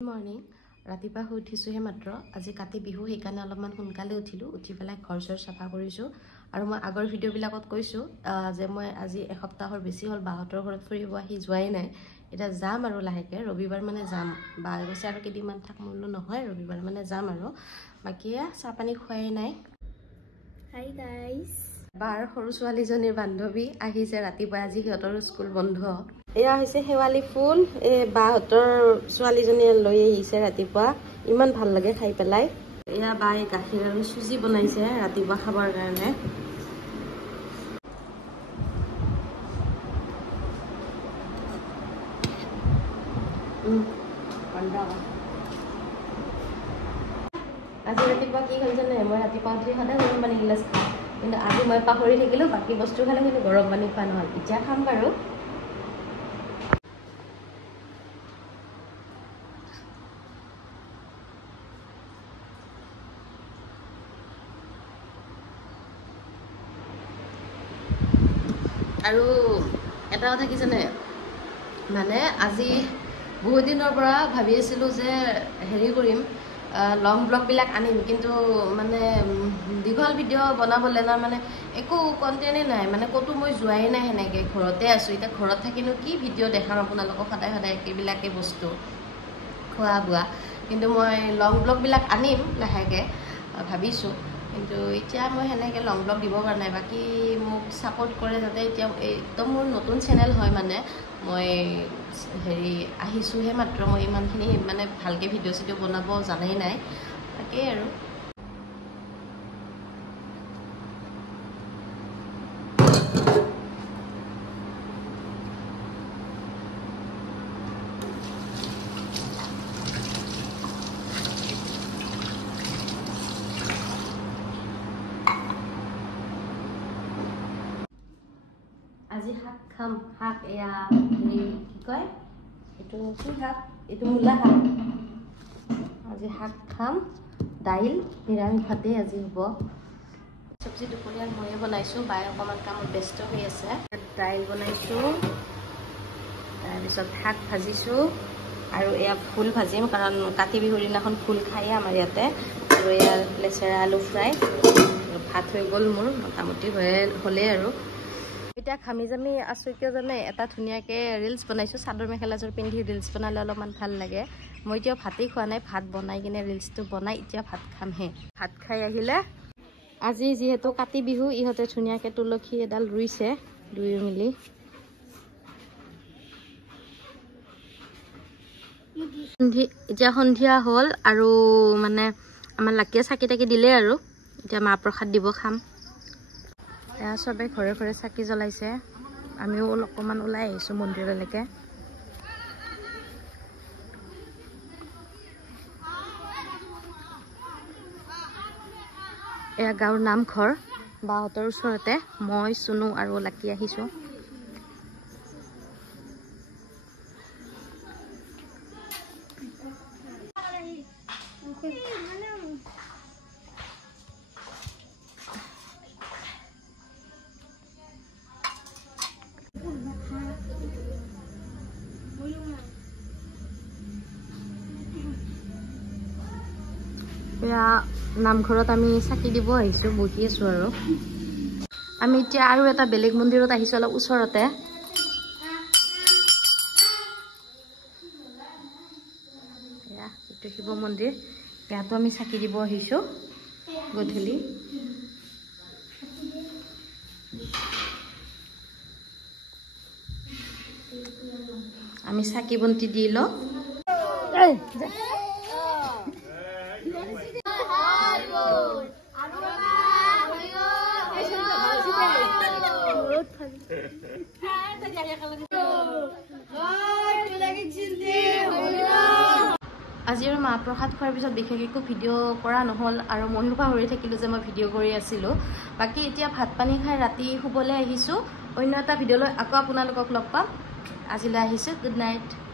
morning ৰাতিপুৱা শুই উঠিছোহে মাত্ৰ আজি কাতি বিহু সেইকাৰণে অলপমান সোনকালে উঠিলোঁ উঠি পেলাই ঘৰ চৰ চাফা কৰিছোঁ আৰু মই আগৰ ভিডিঅ'বিলাকত কৈছোঁ যে মই আজি এসপ্তাহৰ বেছি হ'ল বাহঁতৰ ঘৰত ফুৰিব আহি যোৱাই নাই এতিয়া যাম আৰু লাহেকৈ ৰবিবাৰ মানে যাম বা গৈছে আৰু কেইদিনমান থাক মূল্য নহয় ৰবিবাৰ মানে যাম আৰু বাকী চাহ পানী খোৱাই নাই হাই গাইজ বাৰ সৰু ছোৱালীজনীৰ বান্ধৱী আহিছে ৰাতিপুৱা আজি সিহঁতৰ স্কুল বন্ধ এয়া হৈছে শেৱালি ফুল এই বাহঁতৰ ছোৱালীজনীয়ে লৈ আহিছে ৰাতিপুৱা ইমান ভাল লাগে খাই পেলাই এয়া বাই গাখীৰ আৰু চুজি বনাইছে ৰাতিপুৱা খাবৰ কাৰণে আজি ৰাতিপুৱা কি হ'ল জানে মই ৰাতিপুৱা উঠি সদায় গৰম পানী গিলাচ খাওঁ কিন্তু আজি মই পাহৰি থাকিলোঁ বাকী বস্তু খালে কিন্তু গৰম পানী খোৱা নহ'ল এতিয়া খাম বাৰু আৰু এটা কথা কি জানে মানে আজি বহুত দিনৰ পৰা ভাবি আছিলোঁ যে হেৰি কৰিম লং ব্লগবিলাক আনিম কিন্তু মানে দীঘল ভিডিঅ' বনাবলৈ না মানে একো কণ্টেণ্টেই নাই মানে ক'তো মই যোৱাই নাই সেনেকৈ ঘৰতে আছোঁ এতিয়া ঘৰত থাকিনো কি ভিডিঅ' দেখাম আপোনালোকক সদায় সদায় একেবিলাকেই বস্তু খোৱা বোৱা কিন্তু মই লং ব্লগবিলাক আনিম লাহেকৈ ভাবিছোঁ কিন্তু এতিয়া মই সেনেকৈ লং ব্লগ দিব পৰা নাই বাকী মোক ছাপোৰ্ট কৰে যাতে এতিয়া একদম মোৰ নতুন চেনেল হয় মানে মই হেৰি আহিছোঁহে মাত্ৰ মই ইমানখিনি মানে ভালকৈ ভিডিঅ' চিডিঅ' বনাব জানাই নাই তাকেই আৰু আজি শাক খাম শাক এয়া হেৰি কি কয় এইটো কি শাক এইটো মূলা শাক আজি শাক খাম দাইল নিৰামিষ ভাতেই আজি হ'ব চব্জি দুপৰীয়াত ময়ে বনাইছোঁ বায়ে অকণমান কামত ব্যস্ত হৈ আছে দাইল বনাইছোঁ তাৰপিছত শাক ভাজিছোঁ আৰু এয়া ফুল ভাজিম কাৰণ কাতি বিহুৰ দিনাখন ফুল খায়ে আমাৰ ইয়াতে আৰু এয়া লেচেৰা আলু ফ্ৰাই ভাত হৈ গ'ল মোৰ মোটামুটি হ'লেই আৰু এতিয়া খামি জামি আছোঁ কিয় জানে এটা ধুনীয়াকৈ ৰিলচ বনাইছোঁ চাদৰ মেখেলাযোৰ পিন্ধি ৰিলচ বনালে অলপমান ভাল লাগে মই এতিয়াও ভাতেই খোৱা নাই ভাত বনাই কিনে ৰিলচটো বনাই এতিয়া ভাত খামহে ভাত খাই আহিলে আজি যিহেতু কাতি বিহু ইহঁতে ধুনীয়াকৈ তুলসী এডাল ৰুইছে দুই মিলি এতিয়া সন্ধিয়া হ'ল আৰু মানে আমাৰ লাকিয়ে চাকি তাকি দিলে আৰু এতিয়া মাহ প্ৰসাদ দিব খাম এয়া চবে ঘৰে ঘৰে চাকি জ্বলাইছে আমিও অকণমান ওলাই আহিছোঁ মন্দিৰলৈকে এয়া গাঁৱৰ নামঘৰ বাহঁতৰ ওচৰতে মই চুনু আৰু লাকি আহিছোঁ এয়া নামঘৰত আমি চাকি দিব আহিছোঁ বহি আছোঁ আৰু আমি এতিয়া আৰু এটা বেলেগ মন্দিৰত আহিছোঁ অলপ ওচৰতে এয়া এইটো শিৱ মন্দিৰ ইয়াতো আমি চাকি দিব আহিছোঁ গধূলি আমি চাকি বন্তি দি লওঁ আজি আৰু মাহ প্ৰসাদ খোৱাৰ পিছত বিশেষ একো ভিডিঅ' কৰা নহ'ল আৰু ময়ো পাহৰি থাকিলোঁ যে মই ভিডিঅ' কৰি আছিলোঁ বাকী এতিয়া ভাত পানী খাই ৰাতি শুবলৈ আহিছোঁ অন্য এটা ভিডিঅ'লৈ আকৌ আপোনালোকক লগ পাম আজিলৈ আহিছোঁ গুড নাইট